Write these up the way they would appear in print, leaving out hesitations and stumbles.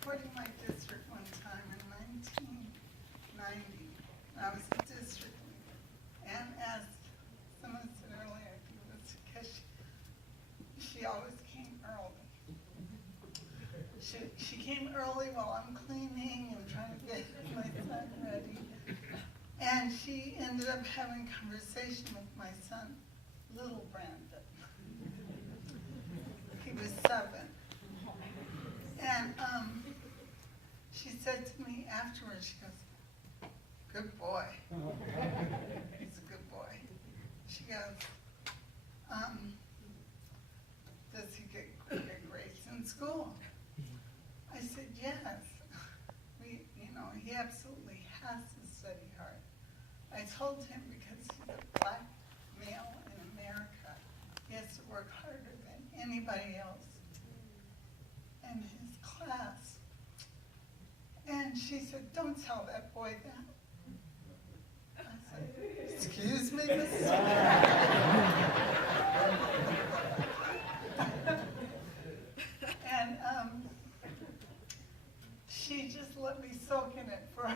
reporting my district one time in 1990. I was a district leader. And as someone said earlier, I think it was because she always came early. She came early while I'm cleaning and trying to get my son ready. And she ended up having a conversation with my son, little Brandon. He was 7. And she said to me afterwards, she goes, "Good boy." He's a good boy. She goes, "Does he get good grades in school?" I said, "Yes. He absolutely has to study hard." I told him because he's a black male in America, he has to work harder than anybody else in his class. And she said, "Don't tell that boy that." I said, "Excuse me, Mrs. And she just let me soak in it for a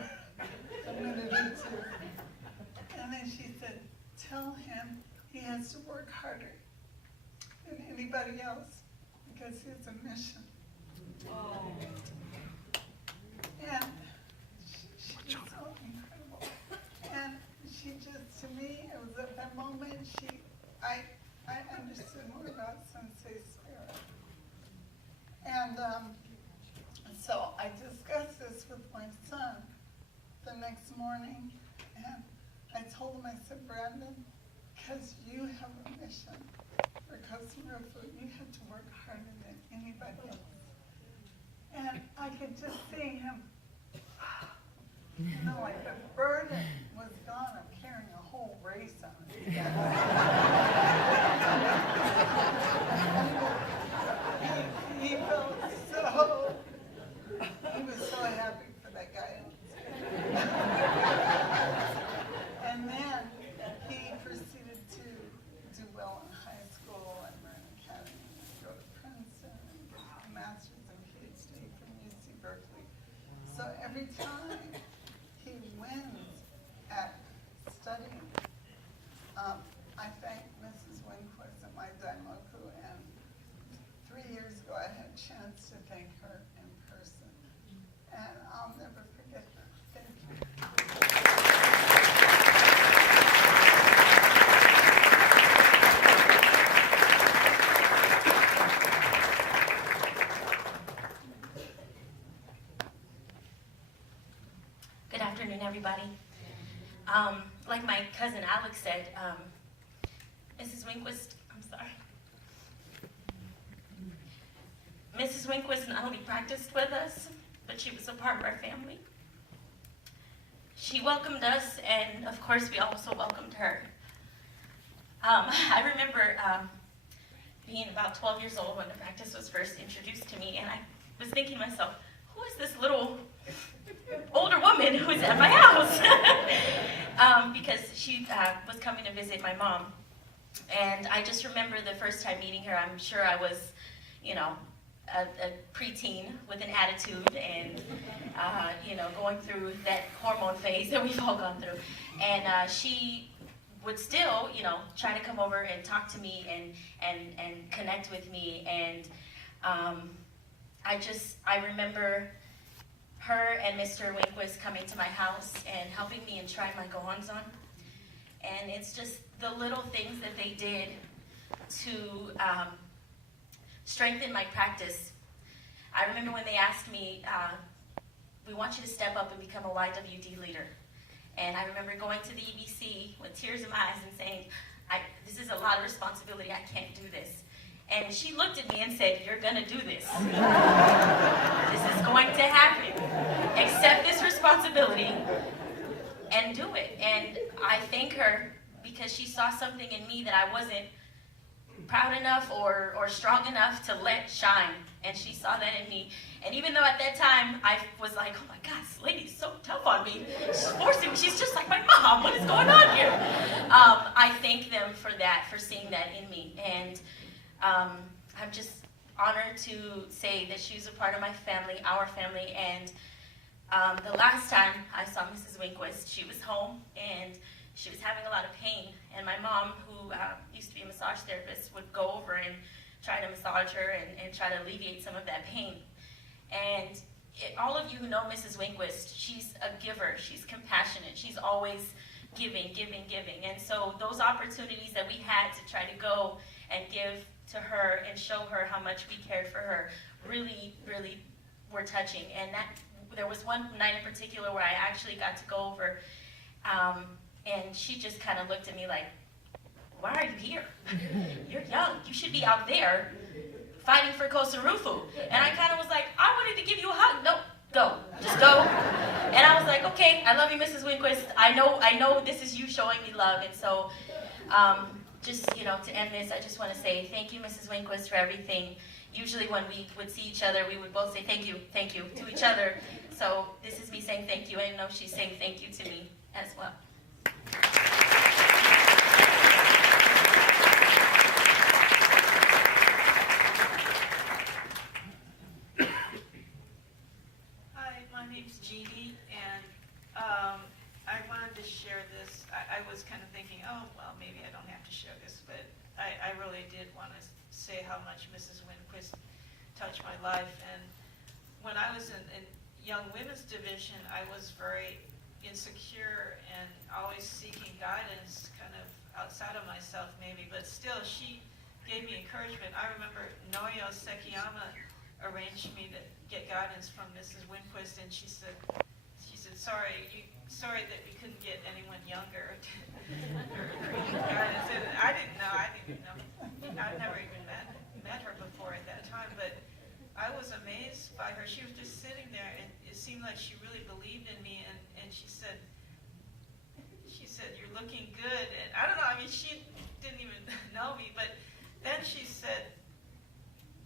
minute or two. And then she said, "Tell him he has to work harder than anybody else because he has a mission." Oh. And she's so incredible. And she just, to me, it was at that moment, I understood more about Sensei Spirit. And so I discussed this with my son the next morning, and I told him, I said, "Brandon, because you have a mission for customer food, you have to work harder than anybody else." And I could just see him, like the burden was gone of carrying a whole race on his back. He felt he was so happy for that guy. And then he proceeded to do well in high school and learn academy and go to Princeton and get a master's and PhD from UC Berkeley. So every time he wins at studying, I thank Mrs. Winquist and my Daimoku, and 3 years ago I had a chance to thank her in person. And I'll never forget her. Thank you. Good afternoon, everybody. Like my cousin Alex said, Mrs. Winquist, I'm sorry. Mrs. Winquist not only practiced with us, but she was a part of our family. She welcomed us, and of course, we also welcomed her. I remember being about 12 years old when the practice was first introduced to me, and I was thinking to myself, who is this little older woman who's at my house? Because she was coming to visit my mom. And I just remember the first time meeting her, I'm sure I was, a preteen with an attitude and, going through that hormone phase that we've all gone through. And she would still, try to come over and talk to me and connect with me. And I remember her and Mr. Winquist coming to my house and helping me and trying my gohans on. And it's just the little things that they did to strengthen my practice. I remember when they asked me, "We want you to step up and become a YWD leader." And I remember going to the EBC with tears in my eyes and saying, "This is a lot of responsibility, I can't do this." And she looked at me and said, "You're gonna do this. This is going to happen. Accept this responsibility and do it." And I thank her because she saw something in me that I wasn't proud enough or strong enough to let shine. And she saw that in me. And even though at that time I was like, "Oh my God, this lady's so tough on me. She's forcing me. She's just like my mom. What is going on here?" I thank them for that, for seeing that in me. And I'm just honored to say that she's a part of my family, our family, and the last time I saw Mrs. Winquist, she was home and she was having a lot of pain, and my mom, who used to be a massage therapist, would go over and try to massage her and try to alleviate some of that pain. And all of you who know Mrs. Winquist, she's a giver, she's compassionate, she's always giving, giving, giving. And so those opportunities that we had to try to go and give to her and show her how much we cared for her really, really were touching. And that there was one night in particular where I actually got to go over, and she just kind of looked at me like, why are you here? You're young, you should be out there fighting for Kosarufu. And I kind of was like, I wanted to give you a hug. Nope, go, just go. And I was like, okay, I love you, Mrs. Winquist. I know this is you showing me love. And so, just, to end this, I just want to say thank you, Mrs. Winquist, for everything. Usually when we would see each other, we would both say thank you to each other. So this is me saying thank you. I know she's saying thank you to me as well. Hi, my name's Jeannie, and I wanted to share this. I was kind of thinking, oh, well, maybe I don't have to share this, but I really did want to say how much Mrs. Winquist touched my life. And when I was in Young Women's Division, I was very insecure and always seeking guidance, kind of outside of myself maybe, but still she gave me encouragement. I remember Noyo Sekiyama arranged me to get guidance from Mrs. Winquist, and she said, sorry that we couldn't get anyone younger guidance. And I didn't know. I'd never even met her before at that time, but I was amazed by her. She was just sitting there, and it seemed like she really believed in me, and she said, you're looking good. And I don't know, I mean, she didn't even know me, but then she said,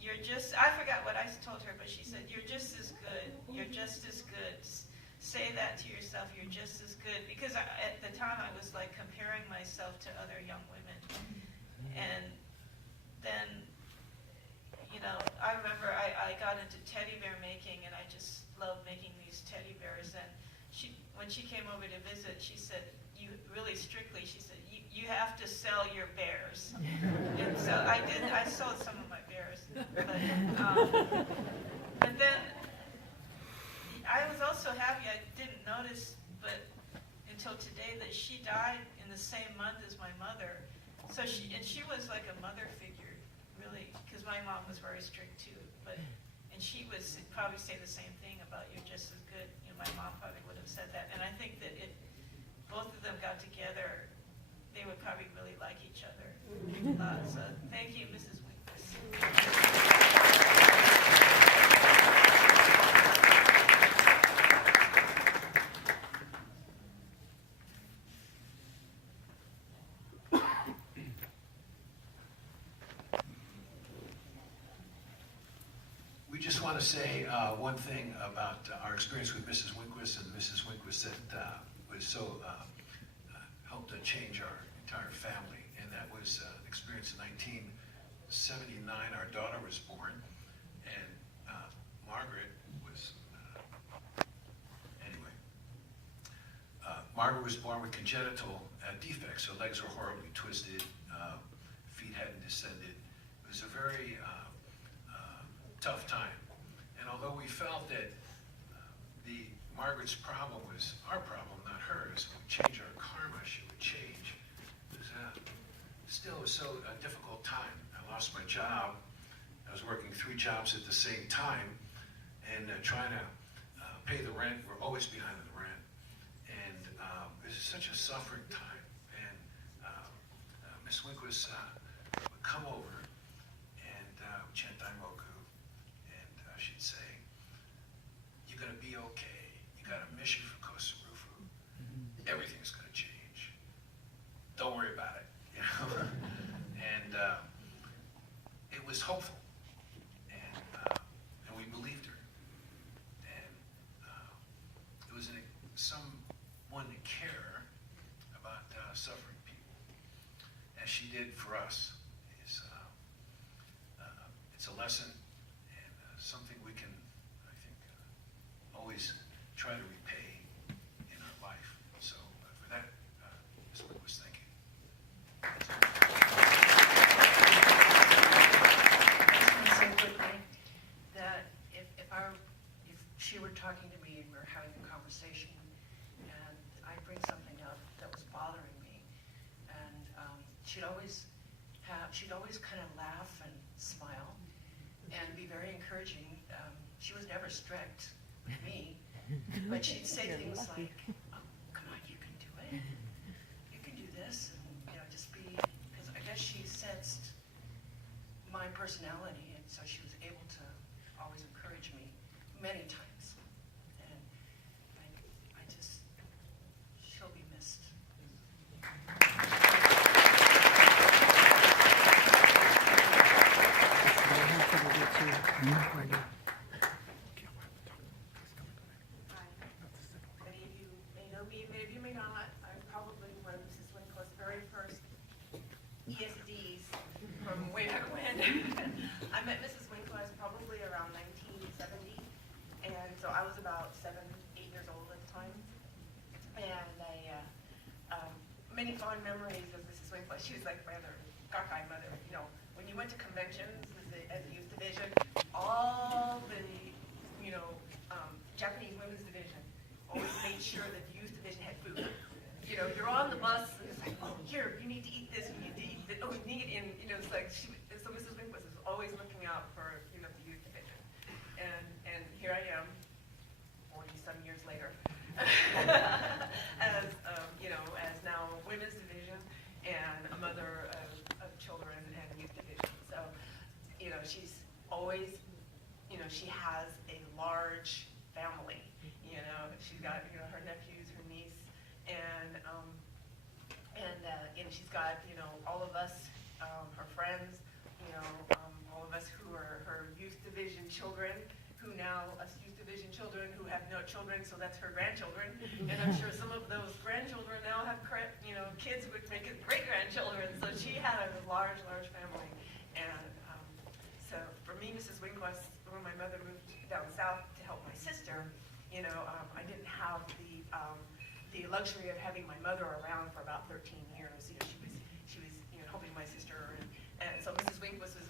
I forgot what I told her, but she said, you're just as good. You're just as good. Say that to yourself, you're just as good. Because at the time I was like comparing myself to other young women. And then, I remember I got into teddy bear making, and I just loved making these teddy bears. And when she came over to visit, she said, she said, you have to sell your bears. And so I did, I sold some of my bears. But then I was also happy, I didn't notice, but until today, that she died in the same month as my mother. So she was like a mother figure, really, because my mom was very strict too. And she would probably say the same thing about you're just as good. My mom probably would have said that. And I think that if both of them got together, they would probably really like each other a lot. So thank you, Mrs. Winquist. We just want to say one thing about our experience with Mrs. Winquist, and Mrs. Winquist that was so helped to change our entire family, and that was an experience in 1979. Our daughter was born, and Margaret was, Margaret was born with congenital defects. Her legs were horribly twisted, feet hadn't descended. It was a very tough time. And although we felt that Margaret's problem was our problem, not hers, we change our karma, she would change. It was still so a difficult time. I lost my job. I was working 3 jobs at the same time, and trying to pay the rent. We're always behind on the rent. And it was such a suffering time. And Miss Winquist would come over, and chant Daimoku, and she'd say, you're going to be okay. You got a mission for Kosarufu. Everything's going to change. Don't worry about it. And it was hopeful. And we believed her. And it was someone to care about suffering people, as she did for us. It's a lesson she were talking to me and we were having a conversation, and I'd bring something up that was bothering me, and she'd always kind of laugh and smile and be very encouraging. She was never strict with me, but she'd say things like, oh, come on, you can do it. You can do this. And, just be, because I guess she sensed my personality, and so she was able to always encourage me many times. And I just, she'll be missed. Many of you may know me, many of you may not. I'm probably one of Mrs. Winquist's very first ESDs from way back when. I met Mrs. Winquist probably around 1970, and so I was about 7, 8 years old at the time. And many fond memories of Mrs. Winquist. She was like my other cockeyed mother. When you went to conventions as a youth division, all the Japanese women's division always made sure that the youth division had food. You're on the bus, and it's like, oh, here, you need to eat this, you need to eat this, oh, you need it in, it's like, so Mrs. Winquist was always looking out for, the youth division. And here I am, 40-some years later, as, as now women's division and a mother of children and youth division. So, she's always, she has a large family. She's got her nephews, her niece, and she's got all of us, her friends, all of us who are her youth division children, who now us youth division children who have no children, so that's her grandchildren, and I'm sure some of those grandchildren now have kids who would make it great grandchildren. So she had a large family, and so for me, Mrs. Winquist, when my mother moved down south to help my sister, I didn't have the luxury of having my mother around for about 13 years. She was helping my sister, and so Mrs. Winquist was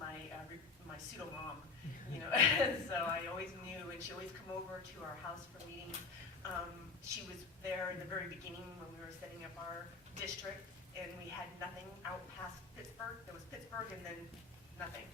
my pseudo mom, and so I always knew, and she always come over to our house for meetings. She was there in the very beginning when we were setting up our district, and we had nothing out past Pittsburgh. There was Pittsburgh and then nothing.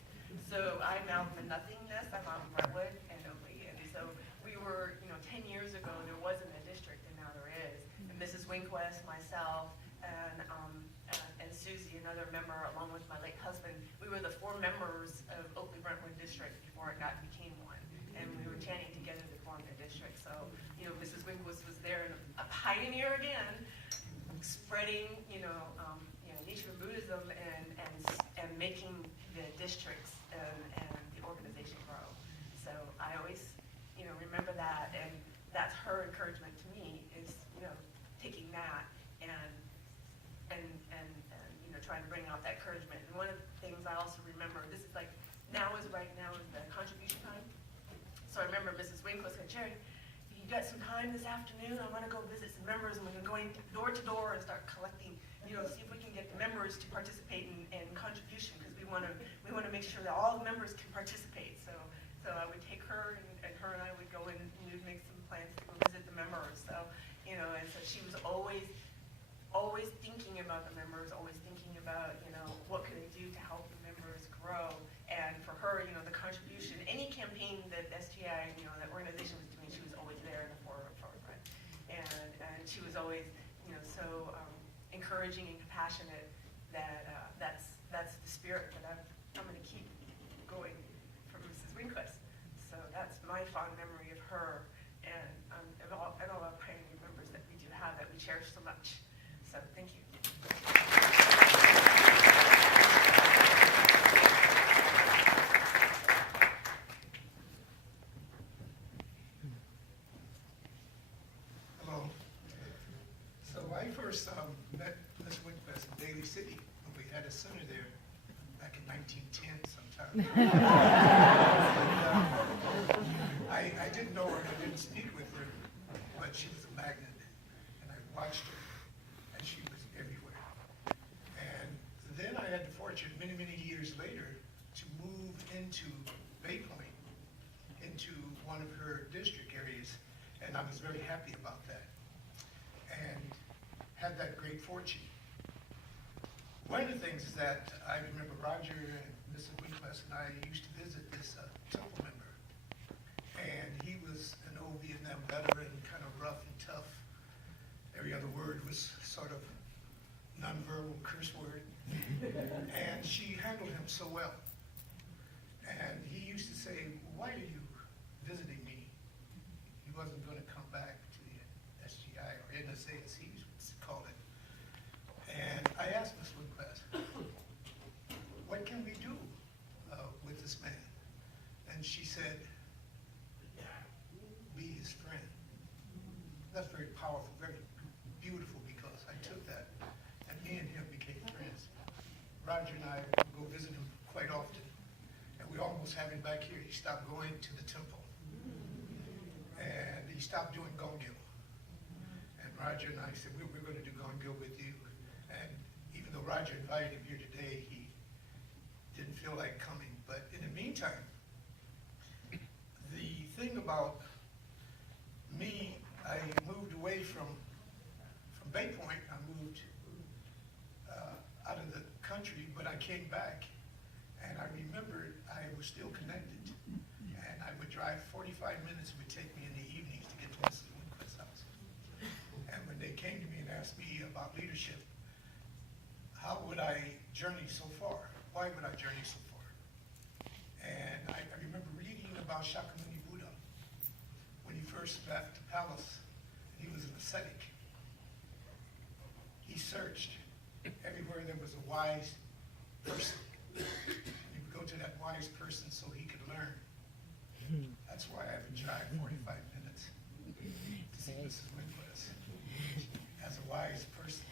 So I'm out in the nothingness. I'm out in Brentwood and Oakley, and so we were, 10 years ago, there wasn't a district, and now there is. And Mrs. Winquist, myself, and Susie, another member, along with my late husband, we were the 4 members of Oakley Brentwood District before it became one. And we were chanting together to form the district. So, Mrs. Winquist was there, and a pioneer again, spreading, Nichiren Buddhism and making the districts and the organization grow. So I always, remember that, and that's her encouragement to me is, taking that and trying to bring out that encouragement. And one of the things I also remember, this is like, right now is the contribution time. So I remember Mrs. Winquist said, Jerry, you got some time this afternoon? I want to go visit some members, and we're going door to door and start collecting, see if we can get the members to participate in contribution, because we want to make sure that all the members can participate. So I would take her, and her and I would go in and we'd make some plans to go visit the members. So, and so she was always thinking about the members, always thinking about, what could they do to help the members grow. And for her, the contribution, any campaign that SGI, that organization was doing, she was always there in the forefront. And she was always, so encouraging and compassionate that that's the spirit that I'm going to keep going from Mrs. Winquist. So that's my fond memory of her and all our pioneer members that we do have that we cherish so much. So thank you. Hello. So I first met Ms. Winquist in Daly City when we had a center there back in 1910 sometime. I didn't know her, I didn't speak with her, but she was a magnet, and I watched her, and she was everywhere. And then I had the fortune many years later to move into Bay Point, into one of her districts. and I was very happy about that, and had that great fortune. One of the things is that I remember Roger and Mrs. Winquist and I used to visit this temple member, and he was an old Vietnam veteran, kind of rough and tough. Every other word was sort of nonverbal curse word, and she handled him so well. And he used to say, "Why are you visiting me?" He wasn't going to come back to the SGI or NSA as he used to call it. And I asked Ms. Winquist, "What can we do with this man?" And she said, "Be his friend." That's very powerful, very beautiful, because I took that and me and him became friends. Roger and I would go visit him quite often, and we almost have him back here. He stopped going to the temple, and he stopped doing gongyo. And Roger and I said, we're going to do gongyo with you. And even though Roger invited him here today, he didn't feel like coming. But in the meantime, the thing about me, I moved away from Bay Point. I moved out of the country, but I came back, and I remembered I was still connected. And I would drive 45 minutes. It would take me in the evenings to get to Mrs. Winquist's house. And when they came to me and asked me about leadership, how would I journey so far? Why would I journey so far? And I remember reading about Shakyamuni Buddha when he first left the palace. He was an ascetic. He searched everywhere there was a wise person. He would go to that wise person so he could learn. That's why I would drive 45 minutes to see Mrs. Winquist. As a wise person,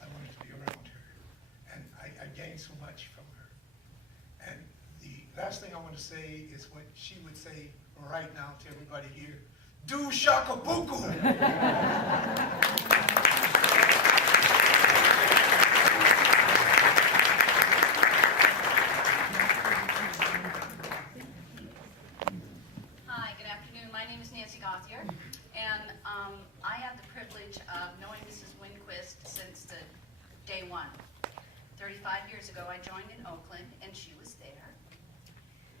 I wanted to be around her. And I gained so much from her. And the last thing I want to say is what she would say right now to everybody here. Do shakabuku! Hi, good afternoon. My name is Nancy Gothier, and I had the privilege of knowing Mrs. Winquist since the day one. 35 years ago, I joined in Oakland, and she was there.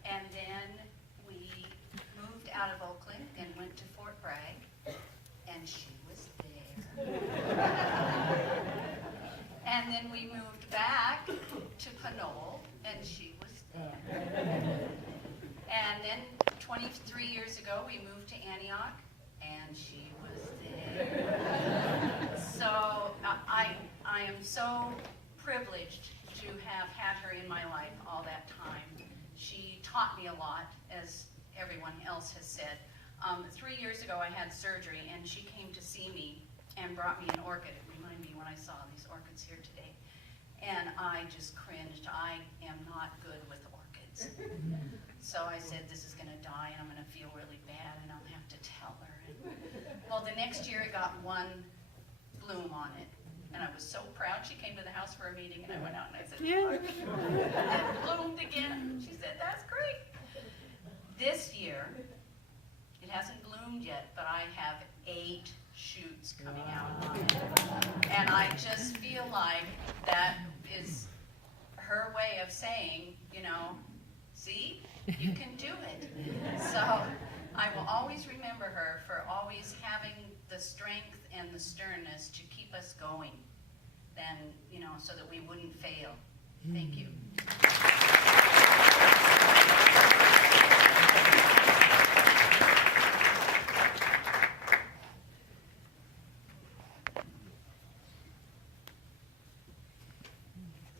And then we moved out of Oakland and went to Fort Bragg, and she was there. And then we moved back to Pinole, and she was there. And then 23 years ago, we moved to Antioch, and she was there. So I am so privileged to have had her in my life all that time. She taught me a lot, as everyone else has said. 3 years ago, I had surgery, and she came to see me and brought me an orchid. It reminded me when I saw these orchids here today. And I just cringed. I am not good with orchids. So I said, this is going to die, and I'm going to feel really bad, and I'll have to tell her. Well, the next year, it got one bloom on it. And I was so proud. She came to the house for a meeting, and I went out and I said, "Look, it bloomed again." She said, "That's great." This year, it hasn't bloomed yet, but I have 8 shoots coming out on it. And I just feel like that is her way of saying, you know, see, you can do it. So I will always remember her for always having the strength and the sternness to keep us going, then, you know, so that we wouldn't fail. Thank you.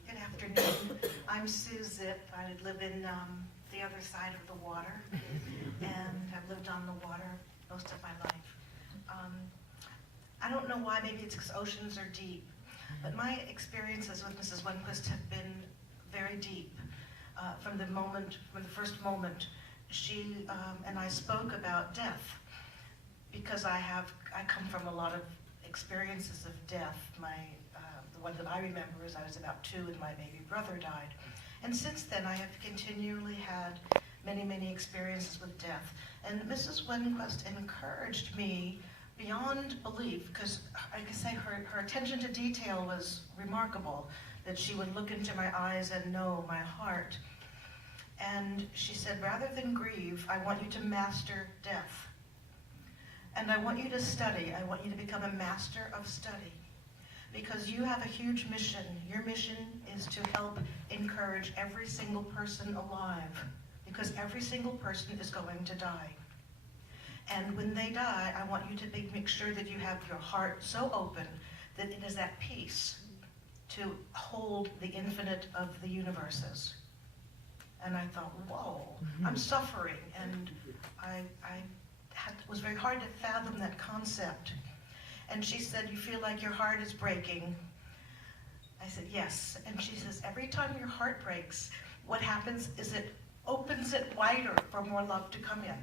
Good afternoon. I'm Sue Zip. I live in the other side of the water, and I've lived on the water most of my life. I don't know why, maybe it's because oceans are deep, but my experiences with Mrs. Winquist have been very deep. From the first moment, she and I spoke about death, because I come from a lot of experiences of death. The one that I remember is I was about 2 and my baby brother died. And since then, I have continually had many, many experiences with death. And Mrs. Winquist encouraged me beyond belief, because I can say her attention to detail was remarkable, that she would look into my eyes and know my heart. And she said, rather than grieve, I want you to master death. And I want you to study. I want you to become a master of study. Because you have a huge mission. Your mission is to help encourage every single person alive. Because every single person is going to die. And when they die, I want you to make sure that you have your heart so open that it is at peace to hold the infinite of the universes. And I thought, whoa, I'm suffering. And it was very hard to fathom that concept. And she said, you feel like your heart is breaking? I said, yes. And she says, every time your heart breaks, what happens is it opens it wider for more love to come in.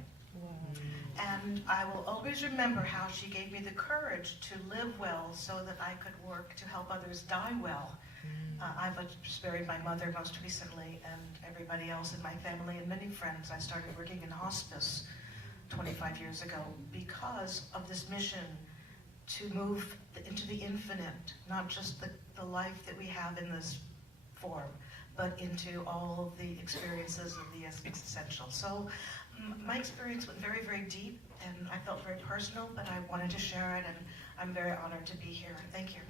And I will always remember how she gave me the courage to live well so that I could work to help others die well. I've just buried my mother most recently, and everybody else in my family and many friends. I started working in hospice 25 years ago because of this mission to move into the infinite, not just the life that we have in this form, but into all of the experiences of the existential. So my experience went very, very deep, and I felt very personal, but I wanted to share it, and I'm very honored to be here. Thank you.